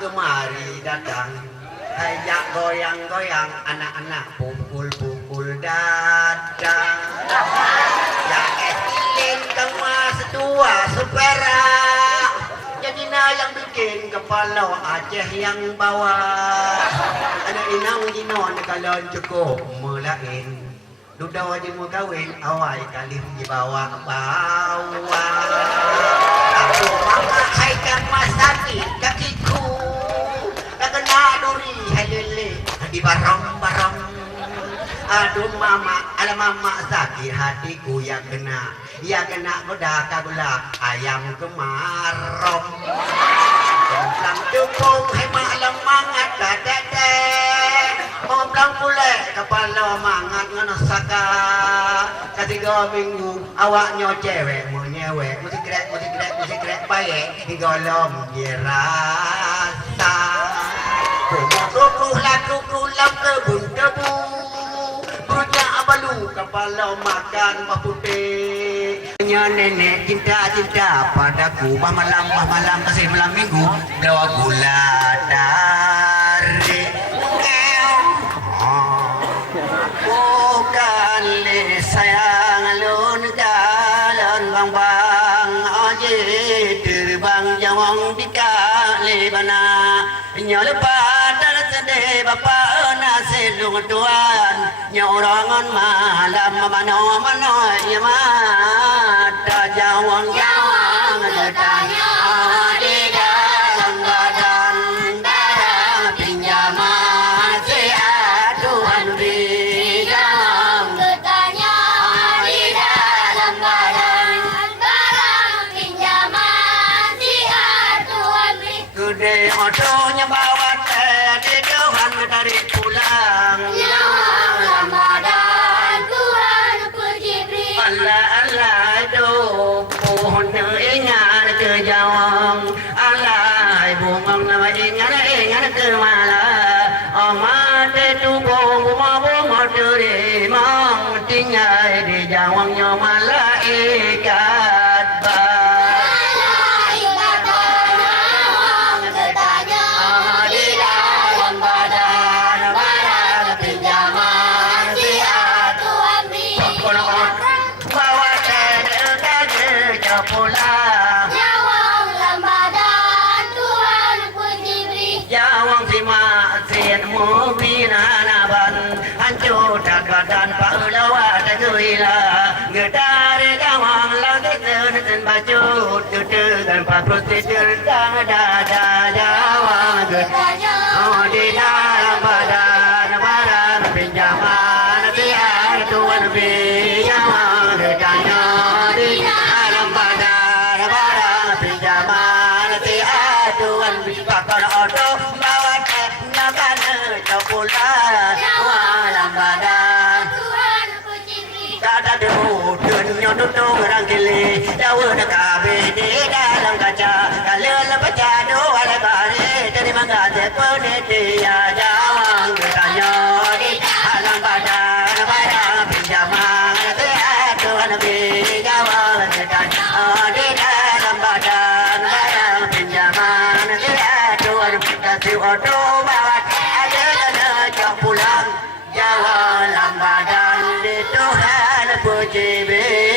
kemari datang. Hayyak goyang-goyang anak-anak pukul-pukul dadang. Yang estilin kama setua seperak. Jadi yang bikin kepala Aceh yang bawa. Anak inang jinon kalau cukup mulain. Duda wajib mau kawin, awai kali dibawa ke bawah. Aku mama haikan masaki kakiku. Tak kena duri halele di barang-barang. Aduh mama, ala mama sakit hatiku ya kena goda kagula ayam kemarong. Lang tukung hai malam mangat kadete. Mau bilang pule kepala mangat ngono saka. Ketiga minggu awaknya cewek mau nyewek musik krek baik digolong dirasa. Kukuh laku kulam kebun debu. Perutnya abalu kepala makan putih. Nenek cinta padaku malam kasih malam minggu dawa gula dari bukan le sayang alun jalan bang aje terbang jawang di kali bana nyolepat sedih bapa naselung tuan nyorangan malam mano ya mata jawang tanya di dalam badan barang pinjaman si aduan di jawang tanya di dalam badan barang pinjaman si aduan gede otonya bawa di Tuhan dari pulang Ramadan Tuhan puji beri Allah do pohon ingat ke jawang Allah bungong nama ingat ke mala amate tu bungo duri mang tinggal di jawangnya malaikat pulang jawang Ramadan Tuhan puji beri jawang si maksiat mubinaban hancur badan pahlawa tegila gedare jawang langit dan baju dan paprotidur dada jawang gedanya di dalam badan pinjaman tiar Tuhan beri jawang gedanya di bakal odo bawa nakana capula walang badan Tuhan puji beri kata dudun nyodudu orang kili daun kabe di dalam kaca kalau baca doa lekare dari mangga pone dia jawang bertanya di dalam badan pinjaman Tuhan beri jawang bertanya di dalam badan pinjaman kasih odo bawa ada pulang Jawa lambadan di Tuhan puji beri